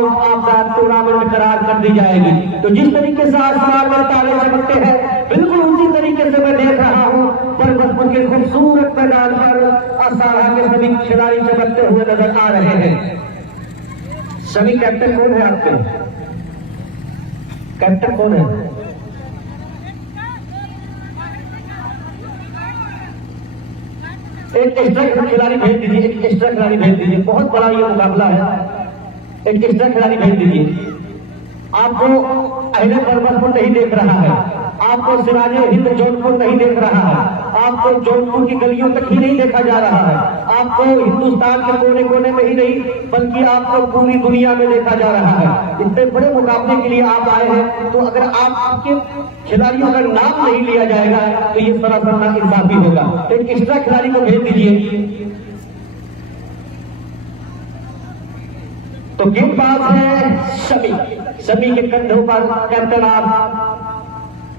Out of the tournament करार कर दी जाएगी। तो जिस तरीके से आसमान में तारे चमकते हैं, बिल्कुल उसी तरीके से मैं देख रहा हूँ पर्वतपुर के खूबसूरत मैदान पर अषाढ़ा के सभी खिलाड़ी चमकते हुए नजर आ रहे हैं। सभी कैप्टन कौन है आपके? कैप्टन कौन है? एक एक्स्ट्रा खिलाड़ी भेज दीजिए, एक एक्स्ट्रा खिलाड़ी भेज दीजिए। बहुत बड़ा ये मुकाबला है, एक एक्स्ट्रा खिलाड़ी भेज दीजिए। आपको अहले पर्वतपुर नहीं देख रहा है, आपको सिराजे हिंद जौनपुर नहीं देख रहा है, आपको जौनपुर की गलियों तक ही नहीं देखा जा रहा है, आपको हिंदुस्तान के कोने कोने में ही नहीं बल्कि आपको पूरी दुनिया में देखा जा रहा है। इतने बड़े मुकाबले के लिए आप आए हैं, तो अगर आपके खिलाड़ियों का नाम नहीं लिया जाएगा तो ये सरासर नाइंसाफी होगा। एक एक्स्ट्रा खिलाड़ी को भेज दीजिए। तो गेंदबाज है शमी, शमी के कंधों पर कैप्टन ऑफ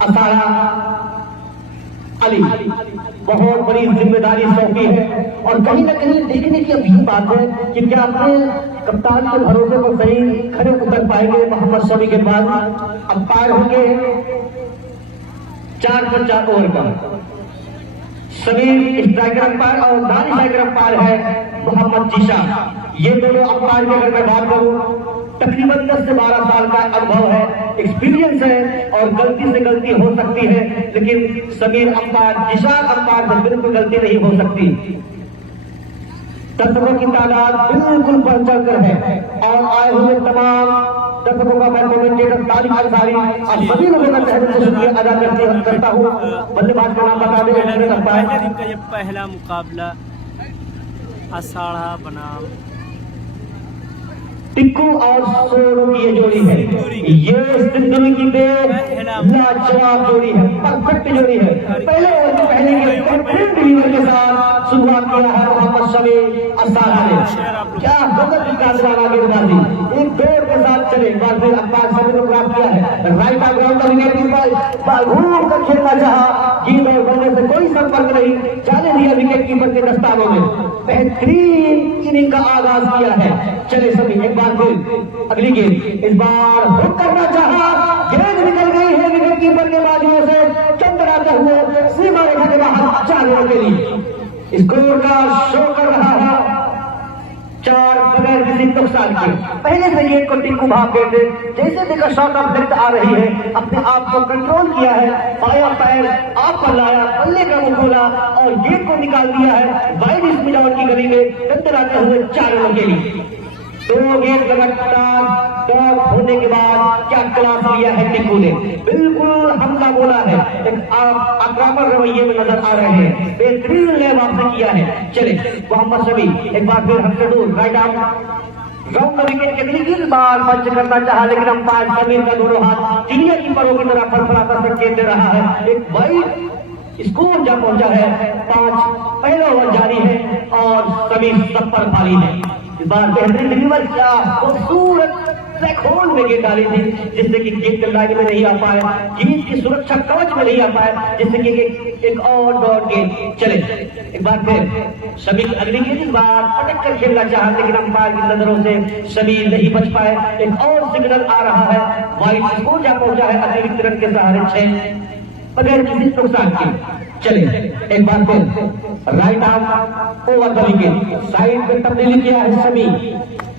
अषाढ़ा अली, बहुत बड़ी जिम्मेदारी सौंपी है। और कहीं ना कहीं देखने की अभी बात है कि क्या अपने कप्तान के भरोसे पर सही खड़े उतर पाएंगे मोहम्मद शमी के बाद। अंपायर होंगे 4 पर 4 ओवर का। समीर स्ट्राइकर अंपायर और नॉन स्ट्राइकर अंपायर है मोहम्मद जीशा। ये दोनों अंपायर की अगर मैं बात करूं, तकरीबन 10 से 12 साल का अनुभव है, एक्सपीरियंस है और गलती से गलती हो सकती है, लेकिन समीर अंपायर, जीशा अंपायर से बिल्कुल गलती नहीं हो सकती। दर्शकों की तादाद बिल्कुल बढ़ चढ़कर है और आए हुए तमाम दर्शकों का मैं कमेंटेटर तारिक अंसारी और सभी लोगों का तहे से शुक्रिया अदा करता हूँ। बल्लेबाज का नाम बता दें। ये पहला मुकाबला अषाढ़ा बनाम टिक्कू और सोनू की ये जोड़ी है। ये जिंदगी की लाजवाब जोड़ी है, परफेक्ट जोड़ी है। पहले ओवर के पहले डिलीवर के साथ शुरुआत किया है मोहम्मद शमी अषाढ़ा ने। क्या गजब की काजराना गेंदबाजी, एक दौड़ के साथ चले। फिर अंपायर शमी को क्रॉस किया है, राइट ऑफ ग्राउंड का विकेट घूम कर खेलना चाहा, गेंद और बल्ले से कोई संपर्क नहीं, जाने दिया विकेट कीपर के दस्तानों में। बेहतरीन इनिंग का आगाज किया है। चले सभी एक बार फिर अगली गेंद, इस बार हुक करना चाहा, गेंद निकल गई है विकेट कीपर के बाजुओं से, चमकराते हुए सीमा रेखा के बाहर 4 रनों के लिए। स्कोर का शो कर रहा है 4 बगैर किसी नुकसान के। पहले से गेंद को टिक्कू भाग गए थे, जैसे देखा शॉट ऑफ लेफ्ट आ रही है, अपने आप को कंट्रोल किया है, बाया पैर आप पर लाया, बल्ले का मुंह खोला और गेंद को निकाल दिया है वाइड स्पिन की गली में, टकराते हुए 4 रनों के लिए। 2 गेंद लगातार डॉट होने के बाद क्या क्लास लिया है टिक्कू ने, बिल्कुल हमला बोला है, एक आक्रामक रवैये में नजर आ रहे हैं। बेहतरीन ले वापसी किया है। चले मोहम्मद शमी एक बार फिर हमसे दूर राइट आर्म ग्राउंड का विकेट के लिए बार पंच करना चाहा, लेकिन अंपायर समीर का दोनों हाथ चिड़िया की परों की तरह फड़फड़ाता संकेत दे रहा है। एक वाइड स्कोर जा पहुंचा है 5, पहला ओवर जारी है और समीर सब पर भारी है। इस बार बेहतरीन डिलीवर किया, खूबसूरत ट्रैक होल्ड में गेंद डाली थी, जिससे कि गेंद लाइन में नहीं आ पाए, गेंद की सुरक्षा कवच में नहीं आ पाए, जिससे कि एक और डॉट गेंद। चले एक बार फिर सभी अगली गेंद, इस बार पटक कर खेलना चाहा, लेकिन अंपायर की नजरों से सभी नहीं बच पाए। एक और सिग्नल आ रहा है, वाइड स्कोर जा पहुंचा है अतिरिक्त रन के सहारे 6 बगैर किसी नुकसान के। चले एक बार फिर right arm over the wicket, side में तब्दीली किया है सभी।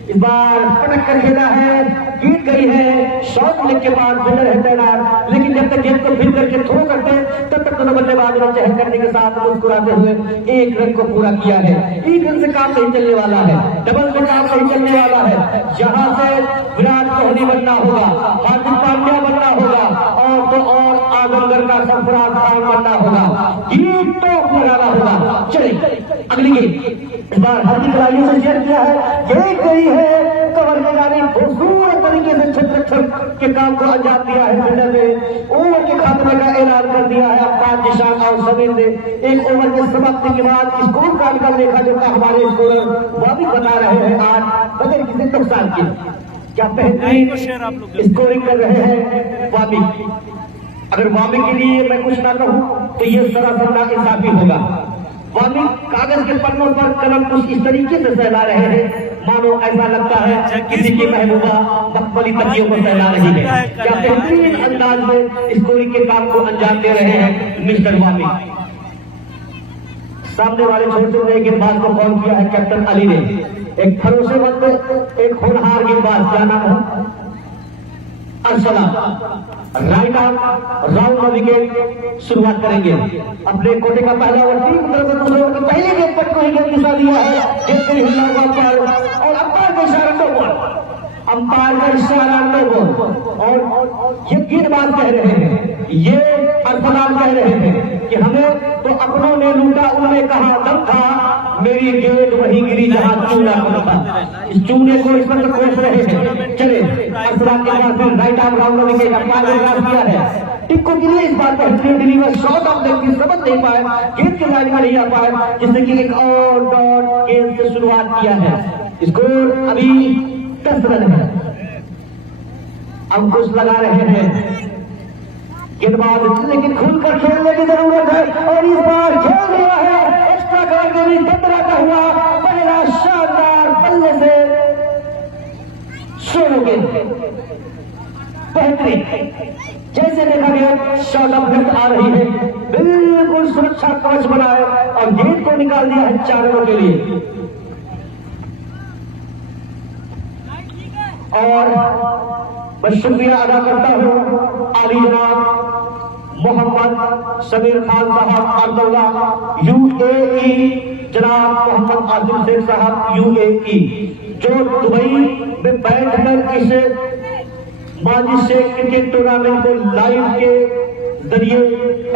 इस बार पटक कर खेला है, जीत गई है, शॉट लेग के बाद फील्डर है तैनात, लेकिन जब तक गेंद को फिर करके थ्रो करते तब तक दोनों बल्लेबाज ने चहल करने के साथ मुस्कुराते हुए 1 रन को पूरा किया है। 1 रन से काम नहीं चलने वाला है, डबल से काम नहीं चलने वाला है। जहां से विराट कोहली बनना होगा, हार्दिक पांड्या बनना होगा और आजमगढ़ का सरफराज खान बनना होगा, जीत तो लगाना होगा। चले अगली गेंद, इस बार हार्दिक राय से शेयर किया है, गेंद गई है कवर में जाने, खूबसूरत तरीके से छत के काम को अंजाम दिया है फील्डर ने। ओवर के खात्मे का ऐलान कर दिया है अंपायर जिशान और समीर ने। एक ओवर के समाप्ति के बाद स्कोर कार्ड का देखा जो हमारे स्कोरर वह भी बता रहे हैं आज बगैर किसी नुकसान के क्या बेहतरीन स्कोरिंग कर रहे हैं वामी। अगर वामी के लिए मैं कुछ ना कहूं तो ये सरासर नाइंसाफी होगा। वामी कागज के पन्नों पर कलम कुछ इस तरीके से फैला रहे हैं मानो ऐसा लगता है किसी की महबूबा मखमली तकियों को फैला रही है। क्या बेहतरीन अंदाज में स्कोरिंग के काम को अंजाम दे रहे हैं मिस्टर वामी। सामने वाले छोटे नए गेंदबाज को कॉल किया है कैप्टन अली ने। एक भरोसेमंद, एक होनहार गेंदबाज, क्या नाम है? Arsalan. Right arm round wicket शुरुआत करेंगे। अपने कोटे का पहला ओवर, तीन तरफ से दूसरे ओवर के पहले गेंद पर कोई गेंद दिशा दिया है, गेंद के हिला हुआ पर और अंपायर का इशारा नो बॉल, अंपायर का इशारा नो बॉल। और ये गेंदबाज कह रहे हैं, ये अरसलान कह रहे हैं कि हमें तो अपनों ने लूटा, उन्होंने कहा दम था, मेरी गेंद वही गिरी जहां चूना पड़ता। इस चूने को इस पर कोस रहे हैं। चले अरसलान के बाद फिर right arm round wicket umpire ने ड्राफ्ट किया है। टिक्को के लिए इस बार बेहतरीन डिलीवर शॉट ऑफ लेग की समझ नहीं पाए, गेंद के लाइन में नहीं आ पाए, जिससे कि एक और डॉट गेंद से शुरुआत किया है। स्कोर अभी 10 रन है। अंकुश लगा रहे हैं गेंदबाज, लेकिन खुलकर खेलने की जरूरत है और इस बार खेल रहा है। एक्स्ट्रा करके भी बदलाता हुआ पहला शानदार बल्ले से शुरू गेंद बेहतरीन, जैसे देखा गया शॉट ऑफ लेग आ रही है, बिल्कुल सुरक्षा कवच बनाए और गेंद को निकाल दिया है 4 रनों के लिए। और मैं शुक्रिया अदा करता हूं आली जनाब मोहम्मद समीर खान साहब अब्दुल्ला UAE, जनाब मोहम्मद आदिल शेख साहब UAE, जो दुबई में बैठकर इस माजी शेख क्रिकेट टूर्नामेंट को लाइव के जरिए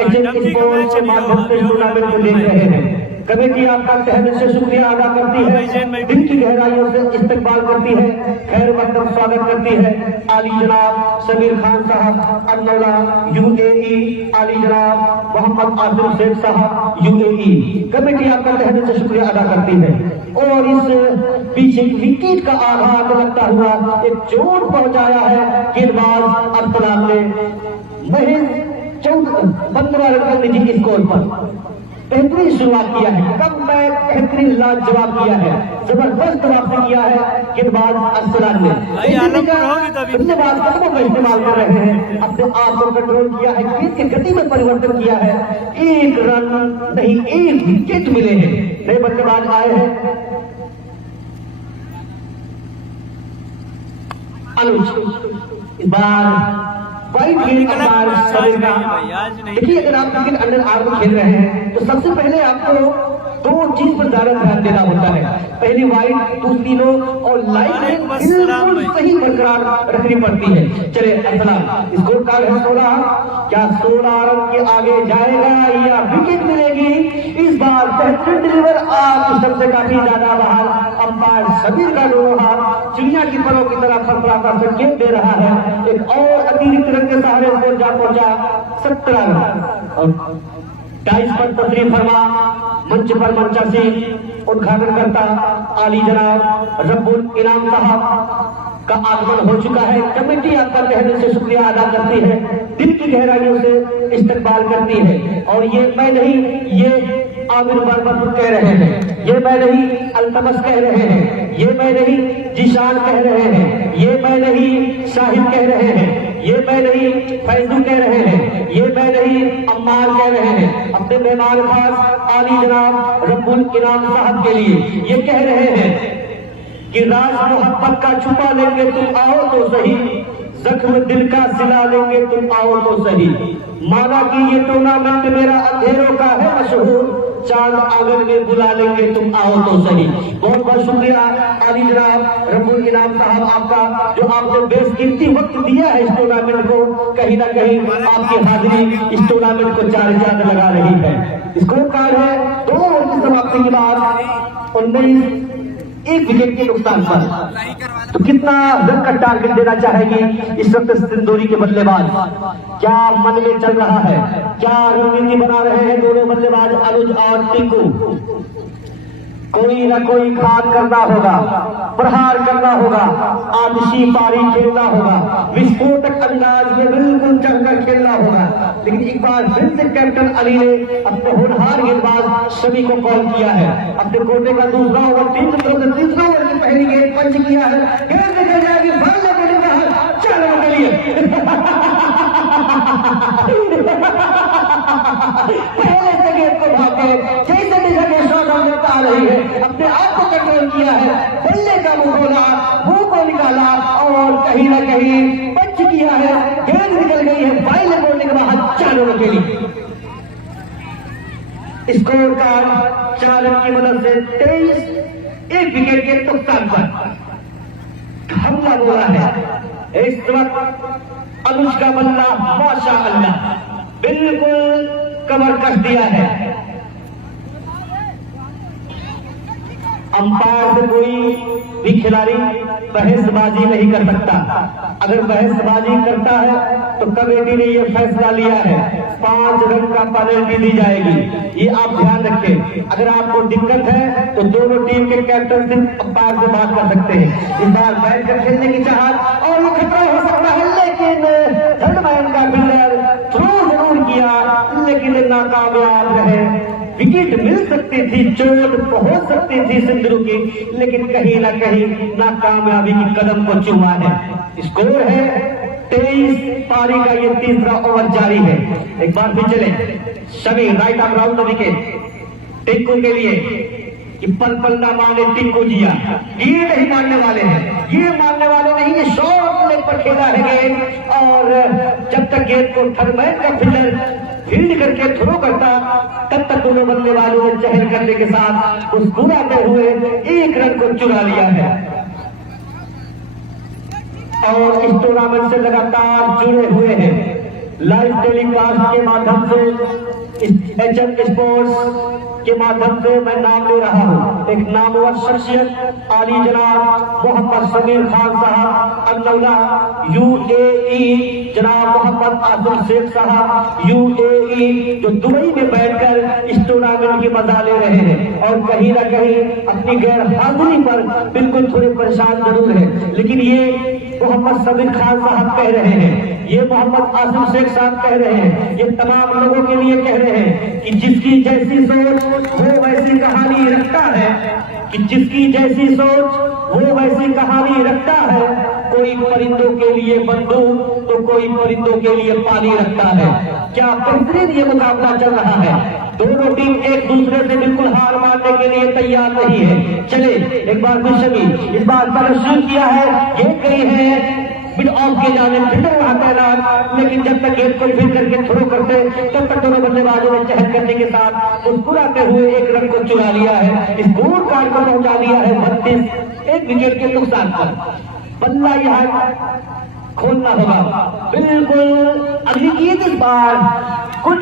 एचएम स्पोर्ट्स के माध्यम से टूर्नामेंट को देख रहे हैं। कमेटी आपका तहे दिल से शुक्रिया अदा करती है, दिल की गहराइयों से इस्तकबाल करती है, खैर मकदम स्वागत करती है। आली जनाब समीर खान साहब अब्दुल्ला UAE, आली जनाब मोहम्मद आदिल शेख साहब UAE, कमेटी आपका तहे दिल से शुक्रिया अदा करती है। और इस पीछे विकेट का आघात लगता हुआ एक चोट पहुंचाया है गेंदबाज अरसलान ने, महज 15 रन का निजी स्कोर पर बेहतरीन शुरुआत किया है, कम बैक बेहतरीन लाजवाब किया है, जबरदस्त वापसी किया है गेंदबाज अरसलान ने। बल्लेबाज कदमों का इस्तेमाल कर रहे हैं, अपने आप को कंट्रोल किया है, गेंद की गति में परिवर्तन किया है। 1 रन नहीं 1 विकेट मिले हैं। नए बल्लेबाज आए हैं अनुज, इस बार वाइट गेंद का मार समीर का। देखिए अगर आप क्रिकेट अंडर आर्म खेल रहे हैं तो सबसे पहले आपको 2 चीज पर ज्यादा ध्यान देना होता है, पहली वाइट, दूसरी लो, और लाइन बिल्कुल सही बरकरार रखनी पड़ती है। चले अरसलान, स्कोर कार्ड है 16, क्या 16 रन के आगे जाएगा या विकेट मिलेगी? इस बार बेहतरीन डिलीवर आप सिस्टम से काफी ज्यादा बाहर, अंपायर समीर का दोनों हाथ चिड़िया की परों की तरह फरफराता संकेत दे रहा है। एक और अतिरिक्त रन के सहारे स्कोर जा पहुंचा 17 रन। और टाइस पर तस्रीफ फरमा, मंच पर मंचासी उद्घाटन करता आली जनाब रब्बुल इनाम साहब का आगमन हो चुका है। कमेटी आपका तहे दिल से शुक्रिया अदा करती है, दिल की गहराइयों से इस्तकबाल करती है। और ये मैं नहीं, ये आमिर बरबरपुर कह रहे हैं, ये मैं नहीं अल्तमस कह रहे हैं, ये मैं नहीं जीशान कह रहे हैं, ये मैं नहीं शाहिद कह रहे हैं, ये मैं नहीं फैजू कह रहे हैं, ये मैं नहीं अम्मार कह रहे हैं। अपने मेहमान खास आली जनाब रब्बुल इनाम साहब के लिए ये कह रहे हैं कि राज मोहब्बत का छुपा लेंगे तुम आओ तो सही, जख्म दिल का सिला लेंगे तुम आओ तो सही, माना कि ये टूर्नामेंट मेरा अंधेरों का है मशहूर, चांद आंगन में बुला लेंगे तुम आओ तो सही। बहुत बहुत शुक्रिया आली जनाब रब्बुल इनाम साहब आपका, जो आपने बेशकीमती वक्त दिया है इस टूर्नामेंट को। कहीं ना कहीं आपकी हाजिरी इस टूर्नामेंट को 4 चांद लगा रही है। स्कोर कार्ड है 2 ओवर की समाप्ति के बाद 19, 1 विकेट के नुकसान पर। तो कितना रन का टारगेट देना चाहेंगे इस वक्त सिंदूरी के बल्लेबाज? क्या मन में चल रहा है, क्या रणनीति बना रहे हैं दोनों बल्लेबाज अनुज और टिंकू? कोई न कोई घात करना होगा, प्रहार करना होगा, आदशी पारी खेलना होगा, विस्फोटक अंदाज में बिल्कुल चढ़कर खेलना होगा। लेकिन एक बार फिर से कैप्टन अली ने अपने होनहार गेंदबाज शमी को कॉल किया है। अपने कोटे का दूसरा ओवर, तीसरा ओवर की पहली गेंद पंच किया है। गेंद निकल जाएगी, चलो के लिए पहले से गेंद को भागे, जैसे जैसे शॉट आ रही है, अपने आप को कंट्रोल किया है, बल्ले का मुंह खोला, मुंह को निकाला और कहीं ना कहीं पंच किया है। गेंद निकल गई है बाइल बोलने के बाद 4 रनों के लिए। स्कोर कार्ड 4 रन की मदद से 23, 1 विकेट के नुकसान पर हमला बोला है। इस वक्त अनुष्का बल्ला माशाअल्लाह बिल्कुल कमर कस दिया है। अंपायर से कोई भी खिलाड़ी बहसबाजी नहीं कर सकता। अगर बहसबाजी करता है तो कमेटी ने यह फैसला लिया है 5 रन का पेनल्टी दी जाएगी। ये आप ध्यान रखें। अगर आपको दिक्कत है तो दोनों टीम के कैप्टन सिर्फ अंपायर से बात कर सकते हैं। इस बार बैठ कर खेलने की चाहत और ये खतरा हो सकता है, लेकिन थर्डमैन का फील्डर थ्रो जरूर किया लेकिन नाकामयाब रहे। विकेट मिल सकती थी, चोट पहुंच सकती थी सिंधु की, लेकिन कहीं ना कहीं नाकामयाबी की कदम को चूमा है। स्कोर है 23, पारी का ये तीसरा ओवर जारी है। एक बार फिर चले Shami, right arm round the wicket Tinku के लिए कि पल पल ना माने टिंकू जिया। ये नहीं मानने वाले हैं, ये मानने वाले नहीं, ये शॉर्ट लेग पर खेला है गेंद और जब तक गेंद को थर्डमैन का फील्डर फील्ड करके थ्रो करता तब तक दोनों बल्ले वालों ने चहल करने के साथ मुस्कुराते हुए 1 रन को चुरा लिया है और इस टूर्नामेंट से लगातार जुड़े हुए हैं। लाइव टेलीकास्ट के माध्यम से HM स्पोर्ट्स के माध्यम से मैं नाम ले रहा हूँ। एक नामवर शख्सियत आली जनाब मोहम्मद समीर खान साहब अन्नौला UAE, जनाब मोहम्मद आसिम शेख साहब UAE, जो दुबई में बैठकर इस टूर्नामेंट की मजा ले रहे हैं और कहीं ना कहीं अपनी गैर हाजिरी पर बिल्कुल थोड़े परेशान जरूर है। लेकिन ये मोहम्मद समीर खान साहब कह रहे हैं, ये मोहम्मद आसिम शेख साहब कह रहे हैं, ये तमाम लोगों के लिए कह रहे हैं कि जिसकी जैसी सोच वो वैसी कहानी रखता है, कि जिसकी जैसी सोच वो वैसी कहानी रखता है। कोई परिंदों के लिए बंदूक तो कोई परिंदों के लिए पानी रखता है। क्या बेहतरीन ये मुकाबला चल रहा है। दोनों टीम एक दूसरे से बिल्कुल हार मारने के लिए तैयार नहीं है। चले एक बार फिर शमी, इस बार प्रदर्शन किया है, गेंद गई है मिड ऑफ के जाने फील्डर वहां तैनात, लेकिन जब तक गेंद को फील्ड करके थ्रो करते तब तक दोनों बल्लेबाजों ने चहल करने के साथ मुस्कुराते हुए 1 रन को चुरा लिया है। स्कोर कार्ड को पहुंचा दिया है 32, 1 विकेट के नुकसान पर। बल्ला यहाँ खोलना होगा बिल्कुल। अगली गेंद इस बार कुछ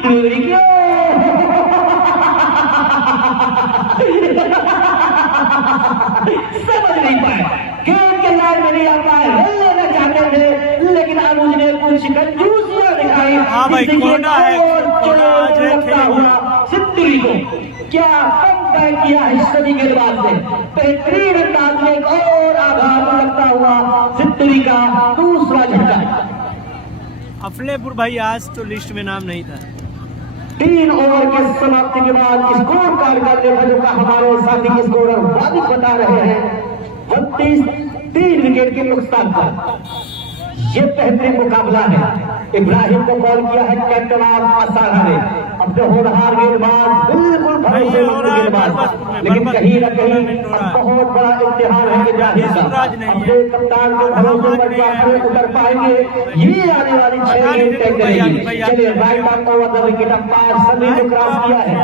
समझ नहीं पाए, गेंद के लाइन में नहीं आ पाए, लेना चाहते थे लेकिन अनुज ने कुछ कंजूसियां दिखाई। हाँ भाई, कोना है, सिद्धि को क्या कम बैक किया है सभी गेंदबाज ने। बेहतरीन अंदाज में और आघात लगता हुआ सिद्धि का दूसरा झटका। अफलेपुर भाई आज तो लिस्ट में नाम नहीं था। 3 ओवर के समाप्ति के बाद स्कोर कार्ड का देखा का हमारे साथी स्कोरर वादिक बता रहे हैं 32, 3 विकेट के नुकसान पर। यह बेहतरीन मुकाबला है। इब्राहिम को कॉल किया है कैप्टन ऑफ असाढ़ा ने। अपने होनहार गेंदबाज बिल्कुल भरोसेमंद गेंदबाज, लेकिन कहीं न कहीं बहुत बड़ा इम्तिहान है इब्राहिम का। अपने कप्तान के भरोसे पर क्या खड़े उतर पाएंगे, ये आने वाली 6 गेंद तय करेगी। चलिए right arm over the wicket, umpire सभी को क्रॉस किया है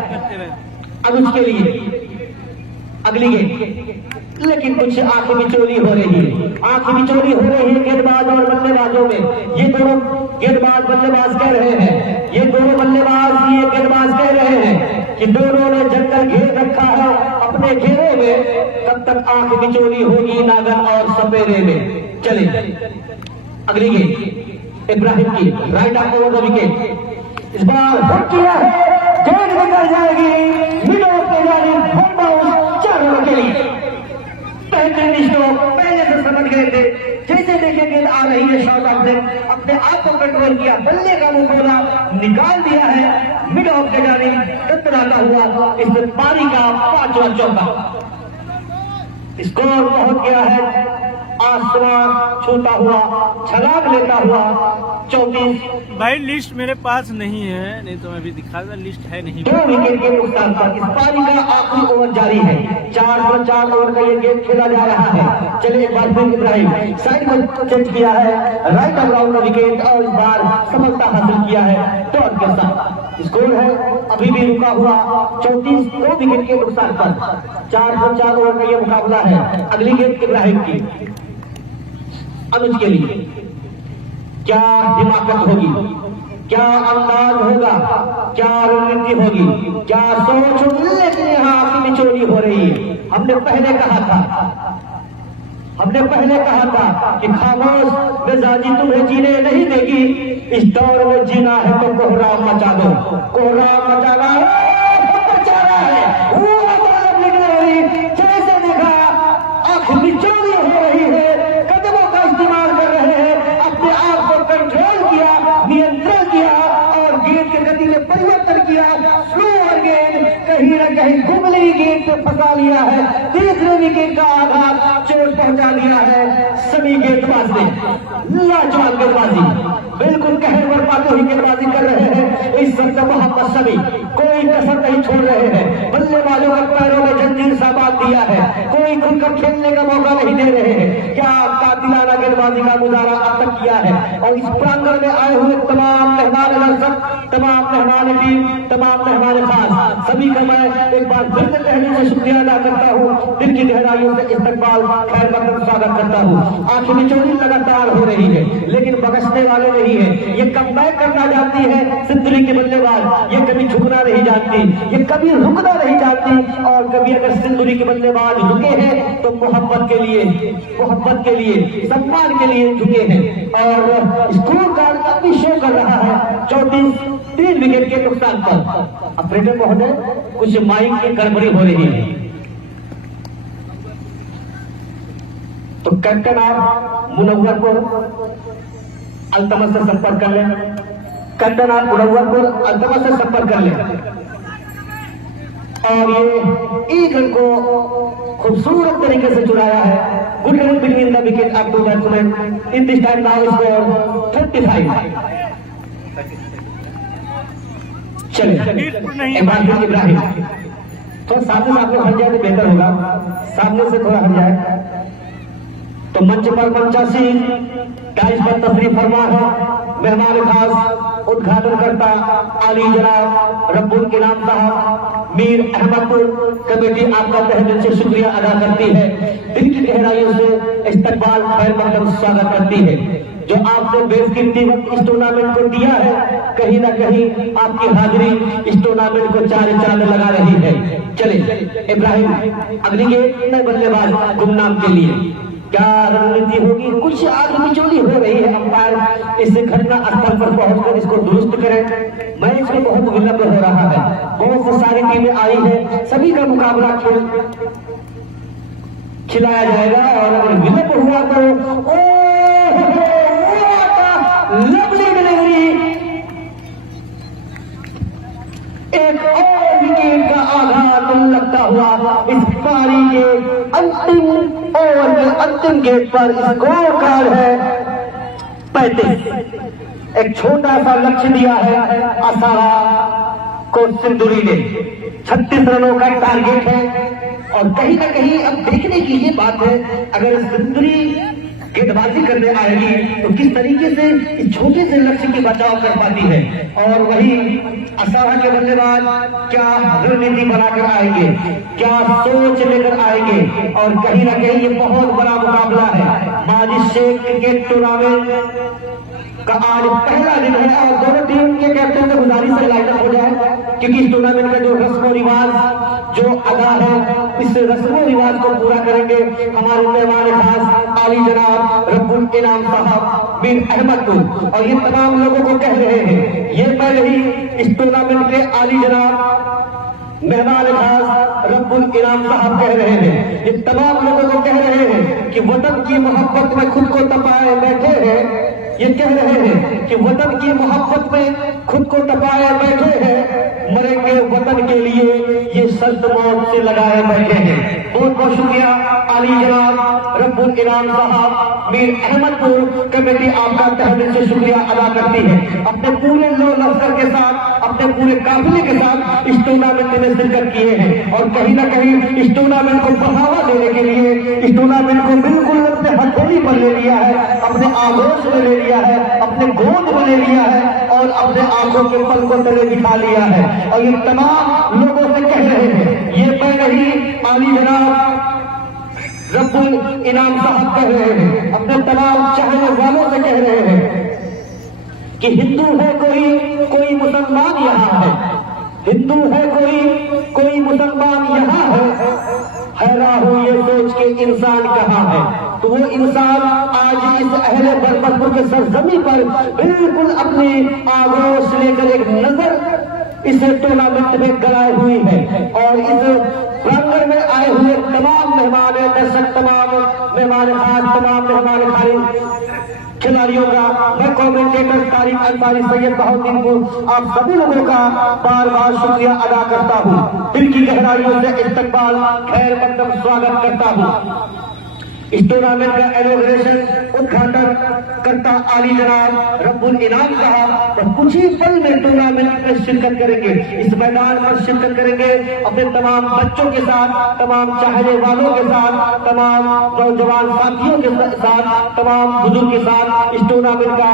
अनुज के लिए। अगली गेंद लेकिन कुछ आंखें बिचौली हो रही है, आंखें बिचौली हो रही है गेंदबाज और बल्लेबाजों में। ये दोनों गेंदबाज बल्लेबाज कह रहे हैं, ये दोनों बल्लेबाज ये गेंदबाज कह रहे हैं कि दोनों ने जंगल घेर रखा है अपने घेरे में, तब तक आंख बिचौली होगी नागन और सपेरे में। चले अगली गेंद इब्राहिम की, right arm over the wicket. इस बार हुक किया है, गेंद निकल जाएगी मिड ऑफ के जाने 4 रन बेहतरीन स्ट्रोक पहले से समझ गए थे। जैसे देखे गेंद आ रही है शॉट ऑफ ने अपने आप को कंट्रोल किया, बल्ले का मुंह खोला, निकाल दिया है मिड ऑफ के जाने टकराता हुआ इस पारी का 5वां चौका। स्कोर पहुंच गया है आसमान छूता हुआ, छलांग लेता हुआ 34। भाई लिस्ट मेरे पास नहीं है, नहीं तो मैं भी दिखा था, लिस्ट है नहीं। 2 विकेट के नुकसान पर इस पारी का आखिरी ओवर जारी है। 4 ओवर का ये गेम खेला जा रहा है। चलिए एक बार फिर इब्राहिम साइड को चेंज किया है, राइट अराउंड विकेट और इस बार सफलता हासिल किया है डॉट के साथ। स्कोर है अभी भी रुका हुआ 34, 2 विकेट के नुकसान पर। 4 ओवर का ये मुकाबला है। अगली गेंद इब्राहिम की अनुज के लिए क्या हिमाकत होगी, क्या अंदाज होगा, क्या रणनीति होगी, क्या सोच होगी, लेकिन यहाँ आपकी निचोड़ी हो रही है। हमने पहले कहा था कि खामोश मिजाजी तुम्हें जीने नहीं देगी, इस दौर में जीना है तो कोहराम मचा दो। कोहराम मचाना है वो जैसे देखा आंख निचोड़ी हो रही है, कदमों का इस्तेमाल कर रहे हैं, अपने आप को कंट्रोल किया, नियंत्रण किया और गेंद की गति में परिवर्तन किया। स्लोअर गेंद कहीं न कहीं घुगली गेंद पे फंसा लिया है। तीसरे विकेट का आघात चोट पहुंचा दिया है सभी गेंदबाज ने। लाजवाब गेंदबाजी, बिल्कुल कहर पर पाते हुए गेंदबाजी कर रहे हैं इस वक्त मोहम्मद शमी, कोई कसर नहीं छोड़ रहे हैं। बल्लेबाजों के पैरों में जंजीर सा बांध दिया है, कोई खुलकर खेलने का मौका नहीं दे रहे हैं। क्या कातिलाना गेंदबाजी का मुजाहरा अब तक किया है। और इस प्रांगण में आए हुए तमाम मेहमान दर्शक, तमाम मेहमान टीम, तमाम मेहमान खास, सभी का मैं एक बार फिर से तहे से शुक्रिया अदा करता हूँ। दिल की गहराइयों से इस्तकबाल खैर मकदम स्वागत करता हूँ। आंखें निचोड़ी लगातार हो रही है लेकिन बख्शने वाले नहीं है। ये कमबैक करना जानती है सिंधुली की बल्लेबाज, ये कभी झुकना नहीं जानती, ये कभी रुकना नहीं जानती। और कभी अगर सिंधुली की बल्लेबाज रुके हैं तो मोहब्बत के लिए, सम्मान के लिए झुके हैं। और स्कोर कार्ड अभी शो कर रहा है 34, 3 विकेट के नुकसान पर। ऑपरेटर महोदय कुछ माइक की गड़बड़ी हो रही है, तो कैप्टन आप मुनव्वरपुर अल्तमस से संपर्क कर लें। कैप्टन आप मुनव्वरपुर अल्तमस से संपर्क कर लें। और ये एक रन को खूबसूरत तरीके से चुराया है। Good run between the wicket of 2 batsman in this time now score 35। चलिए इब्राहिम तो सामने हट जाए तो बेहतर होगा, सामने से थोड़ा हट जाए तो मंच पर मंचासी टाइज पर तशरीफ फरमा है मेहमान खास उद्घाटन करता आली जनाब रब्बुल इनाम साहब मीर अहमदपुर। कमेटी आपका तहे दिल से शुक्रिया अदा करती है, दिल की गहराइयों से इस्तकबाल खैर मकदम स्वागत करती है। जो आपने बेशकीमती वक्त इस टूर्नामेंट को दिया है, कहीं ना कहीं आपकी हाजिरी इस टूर्नामेंट को चांद लगा रही है। चले इब्राहिम अगली गेंद नए बल्लेबाज गुमनाम के लिए क्या रणनीति होगी। कुछ आग निचोली हो रही है, अंपायर इस घटना स्थल पर पहुंचकर इसको दुरुस्त करें। मैच में बहुत विलंब हो रहा है, बहुत सी सारी टीमें आई है, सभी का मुकाबला खिलाया जाएगा और अगर विलंब हुआ तो लवली डिलीवरी, एक और विकेट का आघात लगता हुआ इस पारी के अंतिम ओवर में अंतिम गेंद पर स्कोर कार्ड है 35। एक छोटा सा लक्ष्य दिया है असारा को सिंधुली ने, 36 रनों का टारगेट है। और कहीं ना कहीं अब देखने की ये बात है, अगर सिंधुली गेंदबाजी करने आएगी तो किस तरीके से इस छोटे से लक्ष्य की बचाव कर पाती है। और वही असारा के बल्लेबाज क्या रणनीति बनाकर आएंगे, क्या सोच लेकर आएंगे। और कहीं ना कहीं ये बहुत बड़ा मुकाबला है। माजिद शेख क्रिकेट टूर्नामेंट का आज पहला दिन है और दोनों टीम के कैप्टन से गुजारिश से लाइनअप हो जाए, क्योंकि इस टूर्नामेंट का जो रस्म रिवाज जो अदा है, इस रस्म रिवाज को पूरा करेंगे हमारे मेहमान खास आली जनाब रब्बुल इनाम साहब मीर अहमदपुर। और ये तमाम लोगों को कह रहे हैं, ये पहले ही इस टूर्नामेंट के आली जनाब मेहमान खास रब्बुल इनाम साहब कह रहे हैं, ये तमाम लोगों को कह रहे हैं कि वतन की मोहब्बत में खुद को तपाए बैठे हैं। ये कह रहे हैं कि वतन की मोहब्बत में खुद को तपाए बैठे हैं, मरेंगे वतन के लिए ये सख्त मौत से लगाए बैठे हैं। बहुत बहुत शुक्रिया आली जनाब रब्बुल इनाम साहब मीर अहमदपुर कमेटी आपका तहे दिल से शुक्रिया अदा करती है। अपने पूरे लो लश्कर के साथ, अपने पूरे काफिले के साथ इस टूर्नामेंट में शिरकत किए हैं और कहीं ना कहीं इस टूर्नामेंट को बढ़ावा देने के लिए इस टूर्नामेंट को बिल्कुल अपने हथेली पर ले लिया है, अपने आगोश में ले लिया है, अपने गोद में ले लिया है और अपने आंखों के पल को तले बिठा लिया है। और ये तमाम लोगों से कह रहे हैं, ये मैं नहीं आली जनाब रब्बुल इनाम साहब कह रहे हैं, अपने तमाम चाहने वालों से कह रहे हैं कि हिंदू है कोई मुसलमान यहाँ है, हिंदू है कोई मुसलमान यहाँ है, हैरान हो ये सोच के इंसान कहाँ है। तो वो इंसान आज इस अहले बरबतपुर के सरजमी पर बिल्कुल अपनी आगोश लेकर एक नजर इस टूर्नामेंट में गड़ाई हुई है और इस प्रांगण में आए हुए तमाम मेहमान दर्शक, तमाम मेहमान खास, तमाम मेहमान खाली खिलाड़ियों का, मैं कमेंटेटर तारिक अंसारी, सैयद बहाउद्दीन को आप सभी लोगों का बार बार शुक्रिया अदा करता हूँ। दिल की गहराइयों से इस्तकबाल खैर मकदम स्वागत करता हूँ। इस टूर्नामेंट का इनॉग्रेशन उद्घाटन करता आली जनाब रब्बुल इनाम साहब और कुछ ही पल में टूर्नामेंट में शिरकत करेंगे, इस मैदान पर शिरकत करेंगे अपने तमाम बच्चों के साथ, तमाम चाहने वालों के साथ, तमाम नौजवान साथियों के साथ, तमाम बुजुर्ग के साथ इस टूर्नामेंट का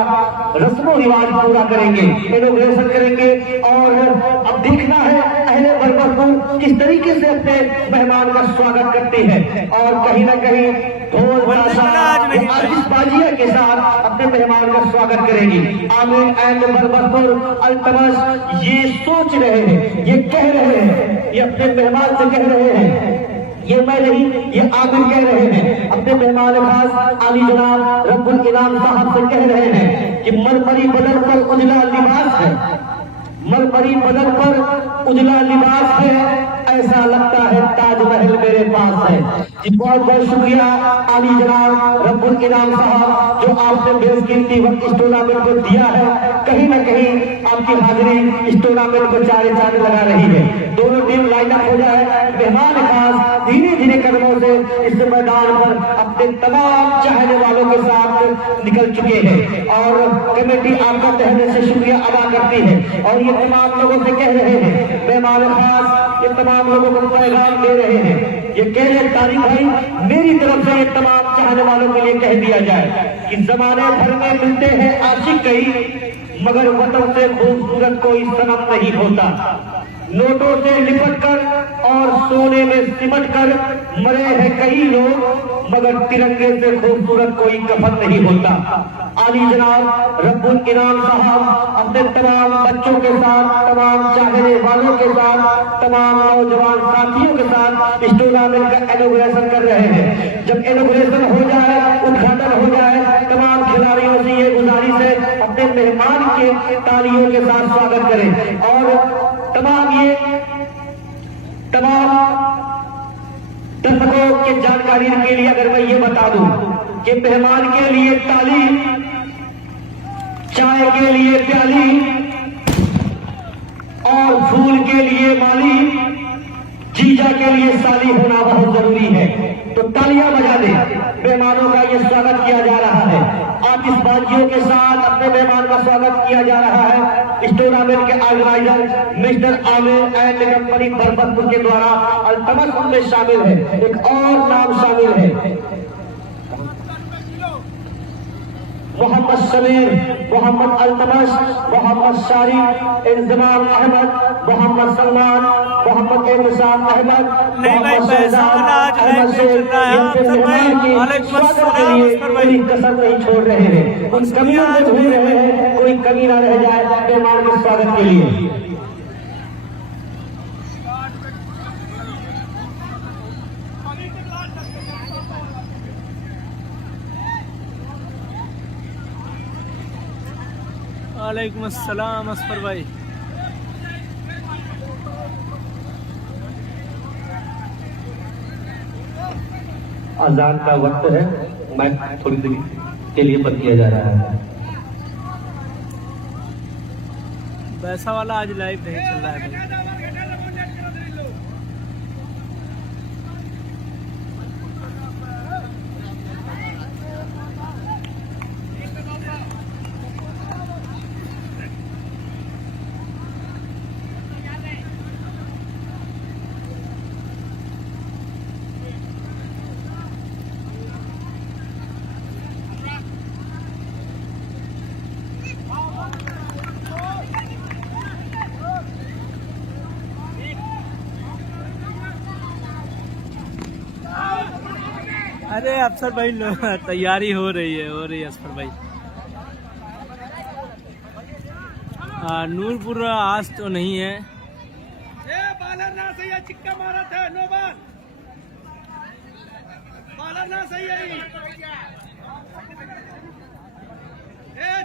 रस्मो रिवाज पूरा करेंगे, इनॉग्रेशन करेंगे। और अब देखना है अहले बरबतपुर किस तरीके से अपने मेहमान का स्वागत करते हैं और कहीं ना कहीं ढोल आतिशबाजिया के साथ अपने मेहमान का स्वागत करेंगी। आमिर एंड बरबतपुर अल्तमश ये सोच रहे हैं, ये कह रहे हैं, ये अपने मेहमान से कह रहे हैं, ये मैं नहीं, ये आमिर कह रहे हैं, अपने मेहमान खास आली जनाब रब्बुल इनाम साहब से कह रहे हैं कि मरमरी बदन पर उजला लिबास है, मरमरी बदन पर उजला लिबास है, ऐसा लगता है ताजमहल मेरे पास है। जी बहुत बहुत शुक्रिया आली जनाब रब्बुल इनाम साहब जो आपने बेशकीमती वक्त इस टूर्नामेंट को दिया है। कहीं ना कहीं आपकी हाजिरी इस टूर्नामेंट को चारे चांद लगा रही है। दोनों टीम लाइन अप हो जाए, मेहमान खास धीरे धीरे कदमों से इस मैदान पर अपने तमाम चाहने वालों के साथ निकल चुके हैं और कमेटी आपका तहे से शुक्रिया अदा करती है। और ये तमाम लोगों से कह रहे हैं, मेहमान खास ये तमाम लोगों को पैगाम दे रहे हैं, ये कह रहे तारिक भाई मेरी तरफ से ये तमाम चाहने वालों के लिए कह दिया जाए कि जमाने भर में मिलते हैं आशिक कई, मगर वतन से खूबसूरत कोई सनम नहीं होता। नोटों से लिपट कर और सोने में सिमट कर मरे हैं कई लोग, मगर तिरंगे से खूबसूरत कोई कफन नहीं होता। आली जनाब रब्बुल इनाम साहब अपने तमाम बच्चों के साथ, तमाम चाहने वालों के साथ, तमाम नौजवान साथियों के साथ इस टूर्नामेंट का इनॉग्रेशन कर रहे हैं। जब इनॉग्रेशन हो जाए, उद्घाटन हो जाए, तमाम खिलाड़ियों से ये गुजारिश है अपने मेहमान के तालियों के साथ स्वागत करें। और तमाम दर्शकों की जानकारी के लिए अगर मैं ये बता दूं कि मेहमान के लिए ताली, चाय के लिए प्याली और फूल के लिए माली, जीजा के लिए साली होना बहुत जरूरी है। तो तालियां बजा दे, मेहमानों का ये स्वागत किया जा रहा है। आतिशबाजियों के साथ अपने मेहमान का स्वागत किया जा रहा है। इस टूर्नामेंट के organiser mister Aamir and company Barbatpur के द्वारा अल्तमश उनमें शामिल है, एक और नाम शामिल है मोहम्मद समीर, मोहम्मद अल्तमश, मोहम्मद शारिक, इंजमाम अहमद, मोहम्मद सलमान, मोहम्मद इमसान अहमद, मोहम्मद शहजाद अहमद शेख, कोई कसर नहीं छोड़ रहे हैं, उन कमियों को ढूंढ रहे हैं, कोई कमी ना रह जाए मेहमान के स्वागत के लिए। वालेकुम अस्सलाम असफर भाई। अजान का वक्त है, मैं थोड़ी देर के लिए बंद किया जा रहा है। वैसा वाला आज लाइव नहीं चल रहा है भाई। अरे अफसर भाई तैयारी हो रही है अफसर भाई। नूरपुर आज तो नहीं है। बालर ना सही है, चिक्का मारा था, नो बाल। बालर ना सही है,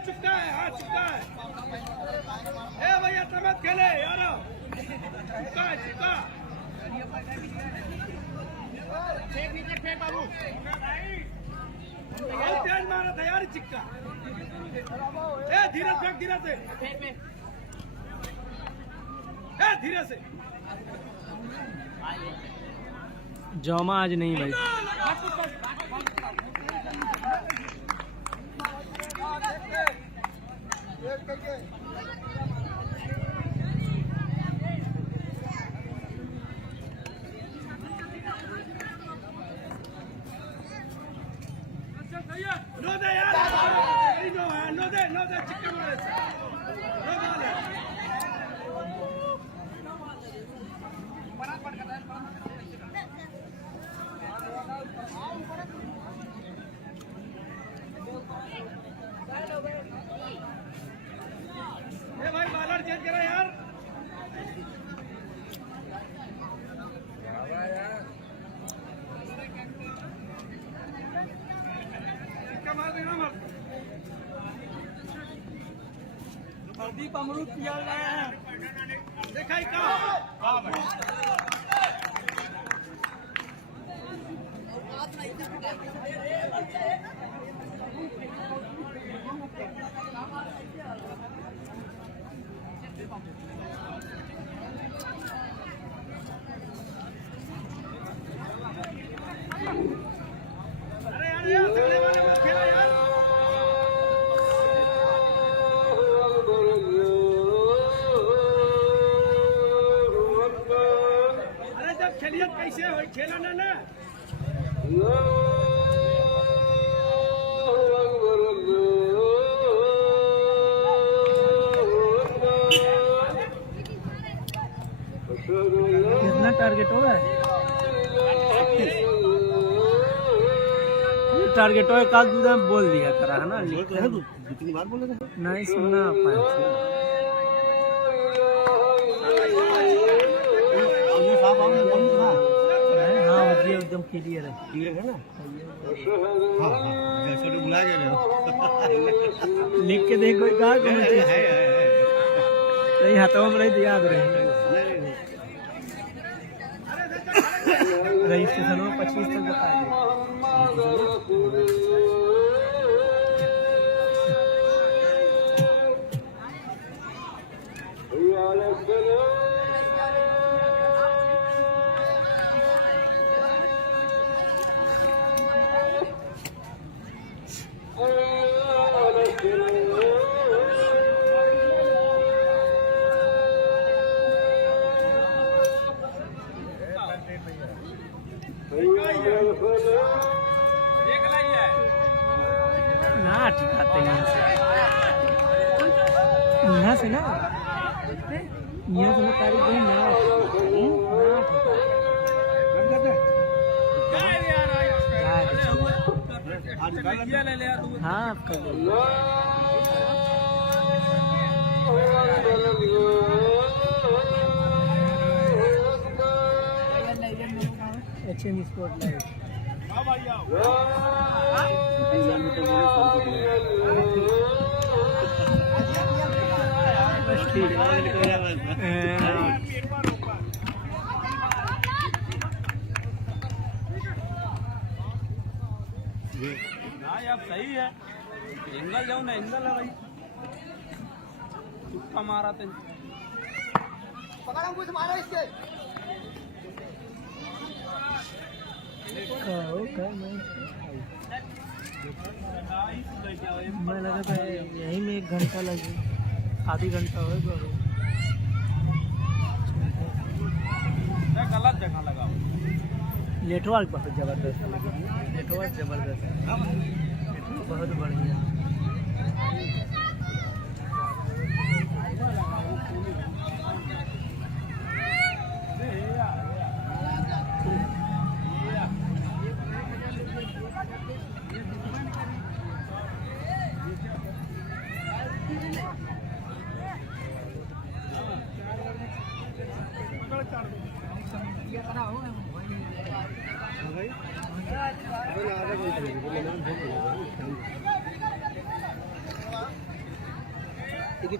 चुक्का है, हाँ चुक्का है। भैया तमत खेले यार, चुक्का है, चुक्का। बाबू बहुत तेज मारा था यार चिक्का। धीरे फेंक, धीरे से, धीरे से। जौमा आज नहीं भाई। नो दे यार, नो दे, नो दे, चिक्का मारे से, नो बाल है। भाई बालर चेंज करा यार। प्रदीप अमरूद पिया रहे हैं, देखा ही अरे यार चलने वाले मत खेला यार। अरे जब खेलिए कैसे हो, खेला ना कितना टारगेट हो रहा है? टारगेट हो का दूधा बोल दिया करा है ना, कितनी बार बोले थे नहीं सुनना पाए। हाँ एकदम क्लियर है ना। बुला गए लिख के देखो कहा नहीं, हाथों में रही याद रहे। रजिस्ट्रेशन 25 तक बता ना ठिकाते यहाँ से ना तारीख कहीं ना हाँ HM स्पोर्ट लाइव सही है एंगल जाओ ना एंगल है भाई तुक्का मारा तो पकड़ा कुछ मारो इसके मैं लगा था यहीं में 1 घंटा लगे आधी घंटा होगा गलत जगह लगाओ नेटवर्क बहुत जबरदस्त नेटवर्क जबरदस्त नेटवर्क बहुत बढ़िया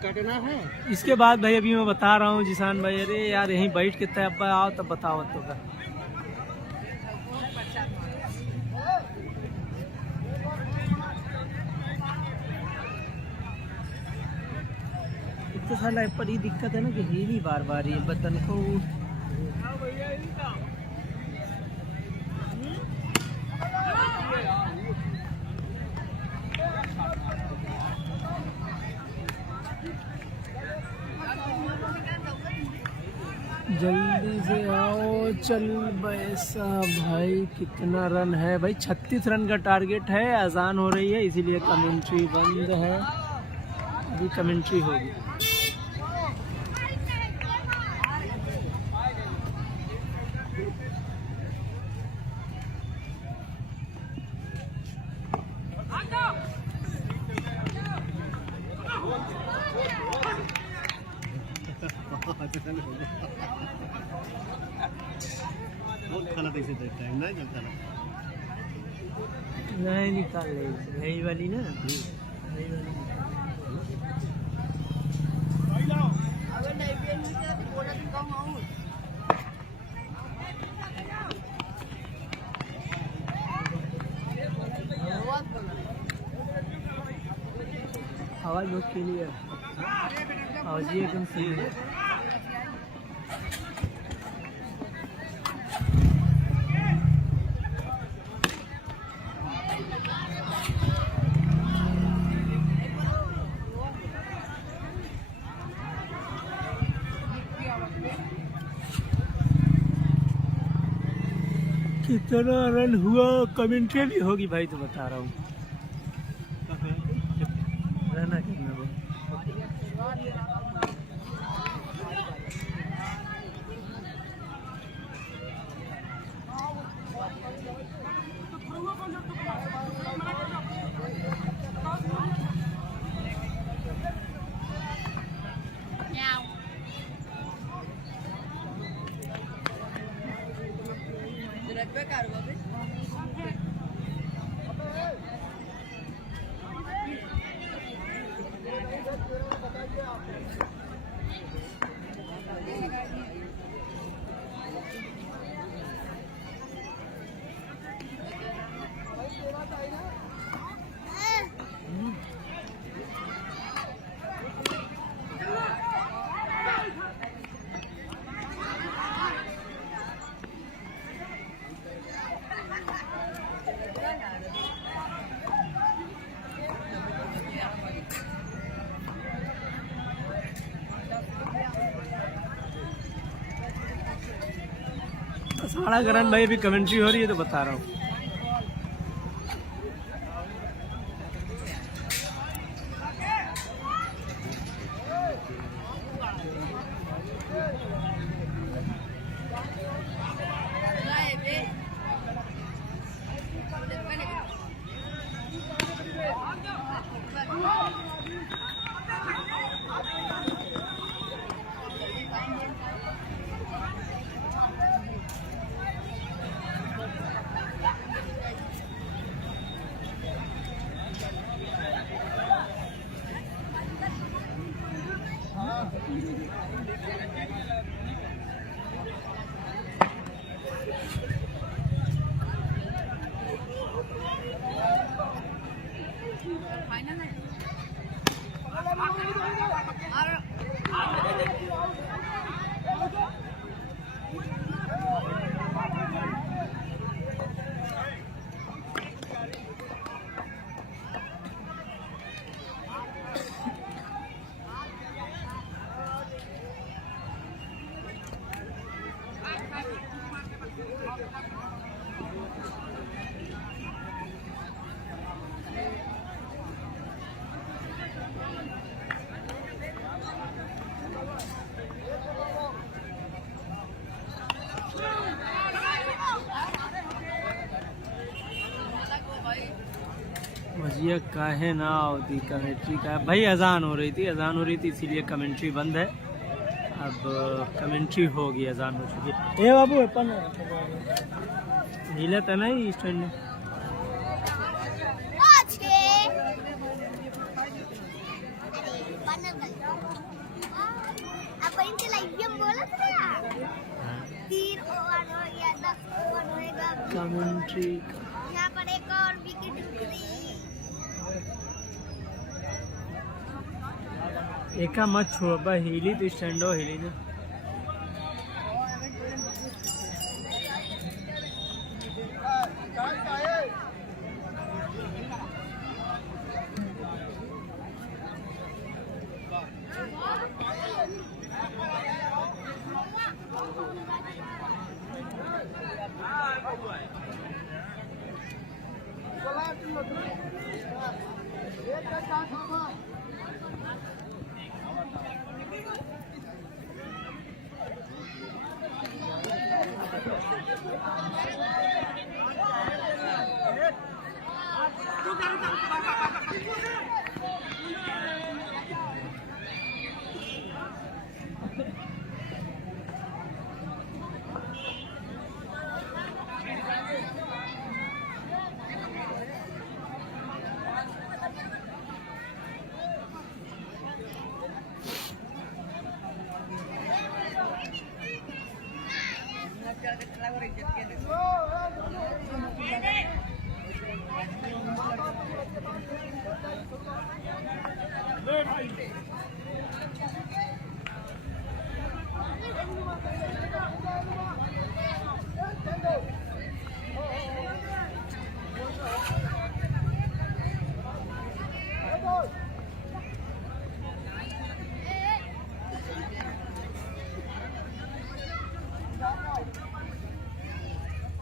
काटना है इसके बाद भाई अभी मैं बता रहा हूँ जिसान भाई अरे यार यहीं बैठ के तब आओ तब बताओ तो का तो साला पर ये दिक्कत है ना कि हिल ही बार बार ये बटन को जल्दी से आओ चल बैसा भाई कितना रन है भाई 36 रन का टारगेट है अजान हो रही है इसीलिए कमेंट्री बंद है अभी कमेंट्री होगी नहीं निकाल ले यही वाली ना यही वाली आवाज बहुत क्लियर आवाज एकदम सही है कितना रन हुआ कमेंट्री भी होगी भाई तो बता रहा हूँ रहना कितना वो साढ़ा करण भाई अभी कमेंट्री हो रही है तो बता रहा हूँ ये काहे ना होती कमेंट्री का भाई, अजान हो रही थी इसीलिए कमेंट्री बंद है। अब कमेंट्री होगी, अजान हो चुकी है। ए बाबू अपन हिलत है ना ये स्टैंड में। कमेंट्री यहाँ पर एक और विकेट उतरी। एका मत छोड़ बा, हिली तो स्टैंड हो हिली ना।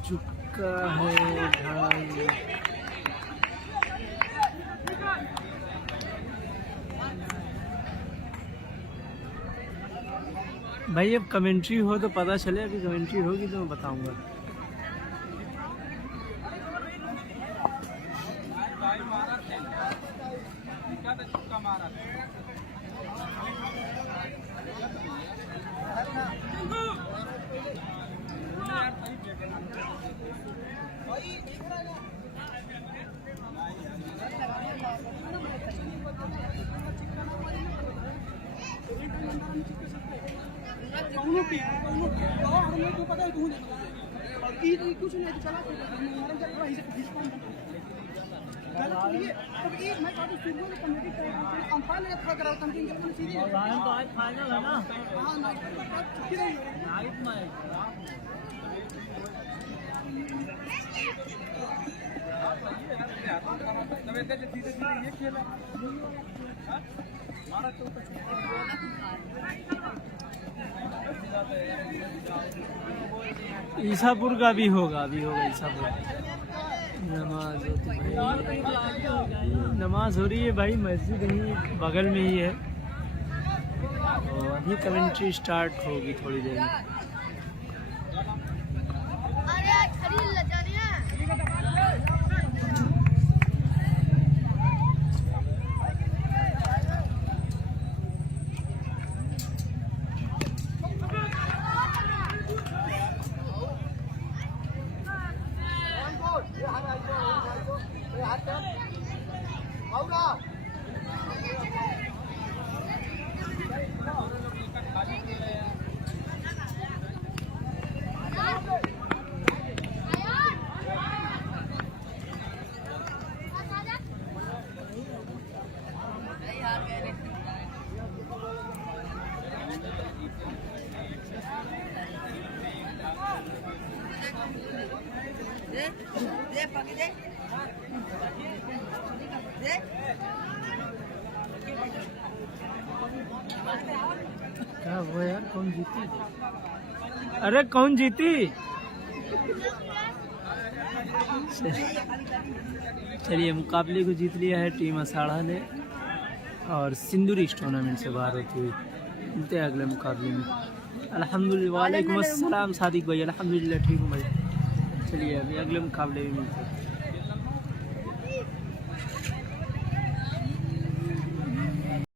चुका है भाई। भाई अब कमेंट्री हो तो पता चले, अभी कमेंट्री होगी तो मैं बताऊंगा। तो आज फाइनल है ना। ईसापुर का भी होगा, ईसापुर नमाज नमाज हो रही है भाई, मस्जिद यहीं बगल में ही है। और अभी कमेंट्री स्टार्ट होगी थोड़ी देर में। क्या हुआ यार, कौन जीती? अरे कौन जीती? चलिए, मुकाबले को जीत लिया है टीम असाड़ा ने और सिंदूर इस टूर्नामेंट से बाहर होती हुई। मिलते हैं अगले मुकाबले में। अल्हम्दुलिल्लाह, वालेकुम अस्सलाम सादिक भाई। अल्हम्दुलिल्लाह ठीक हूँ भाई। चलिए अभी अगले मुकाबले में मिलते हैं।